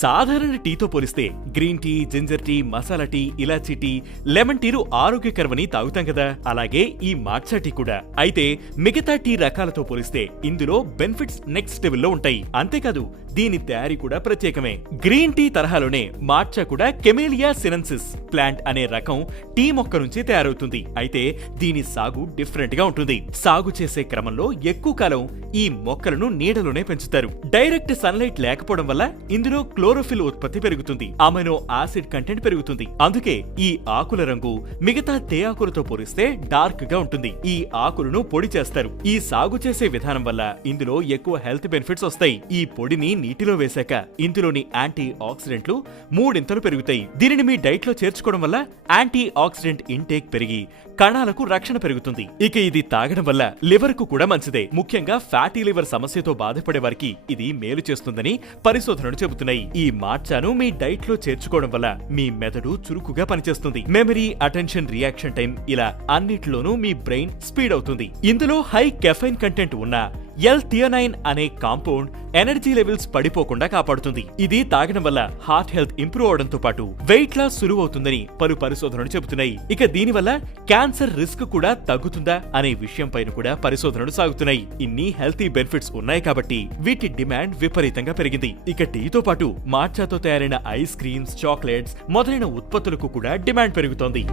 సాధారణ టీతో పోలిస్తే green tea, ginger tea, masala tea, elaichi tea, lemon టీలు ఆరోగ్యకరమని తాగుతాం కదా, అలాగే ఈ మాట్చా టీ కూడా. అయితే మిగతా టీ రకాలతో పోలిస్తే ఇందులో బెనిఫిట్స్ నెక్స్ట్ లెవెల్లో ఉంటాయి. అంతేకాదు దీని తయారీ కూడా ప్రత్యేకమే. గ్రీన్ టీ తరహాలోనే మాట్చా కూడా కెమేలియా సినెన్సిస్ ప్లాంట్ అనే రకం టీ మొక్క నుంచి తయారవుతుంది. అయితే దీని సాగు డిఫరెంట్ గా ఉంటుంది. సాగు చేసే క్రమంలో ఎక్కువ కాలం ఈ మొక్కలను నీడలోనే పెంచుతారు. డైరెక్ట్ సన్లైట్ లేకపోవడం వల్ల ఇందులో క్లోరోఫిల్ ఉత్పత్తి పెరుగుతుంది, అమైనో యాసిడ్ కంటెంట్ పెరుగుతుంది. అందుకే ఈ ఆకుల రంగు మిగతా తే ఆకులతో పోలిస్తే డార్క్ గా ఉంటుంది. ఈ ఆకులను పొడి చేస్తారు. ఈ సాగు చేసే విధానం వల్ల ఇందులో ఎక్కువ హెల్త్ బెనిఫిట్స్ వస్తాయి. ఈ పొడిని నీటిలో వేశాక ఇందులోని యాంటీ ఆక్సిడెంట్లు మూడింతలు పెరుగుతాయి. దీనిని మీ డైట్ లో చేర్చుకోవడం వల్ల యాంటీ ఆక్సిడెంట్ ఇంటేక్ పెరిగి కణాలకు రక్షణ పెరుగుతుంది. ఇక ఇది తాగడం వల్ల లివర్ కు కూడా మంచిదే. ముఖ్యంగా ఫ్యాటీ లివర్ సమస్యతో బాధపడే వారికి ఇది మేలు చేస్తుందని పరిశోధనలు చెబుతున్నాయి. ఈ మాట్చాను మీ డైట్ లో చేర్చుకోవడం వల్ల మీ మెదడు చురుకుగా పనిచేస్తుంది. మెమరీ, అటెన్షన్, రియాక్షన్ టైం ఇలా అన్నిటిలోనూ మీ బ్రెయిన్ స్పీడ్ అవుతుంది. ఇందులో హై కెఫైన్ కంటెంట్ ఉన్న L-థియోనైన్ అనే కాంపౌండ్ ఎనర్జీ లెవెల్స్ పడిపోకుండా కాపాడుతుంది. ఇది తాగడం వల్ల హార్ట్ హెల్త్ ఇంప్రూవ్ అవడంతో పాటు వెయిట్ లాస్ సులువవుతుందని పలు పరిశోధనలు చెబుతున్నాయి. ఇక దీనివల్ల క్యాన్సర్ రిస్క్ కూడా తగ్గుతుందా అనే విషయం పైన కూడా పరిశోధనలు సాగుతున్నాయి. ఇన్ని హెల్తీ బెనిఫిట్స్ ఉన్నాయి కాబట్టి వీటి డిమాండ్ విపరీతంగా పెరిగింది. ఇక టీతో పాటు మాట్చాతో తయారైన ఐస్ క్రీమ్స్, చాక్లెట్స్ మొదలైన ఉత్పత్తులకు కూడా డిమాండ్ పెరుగుతోంది.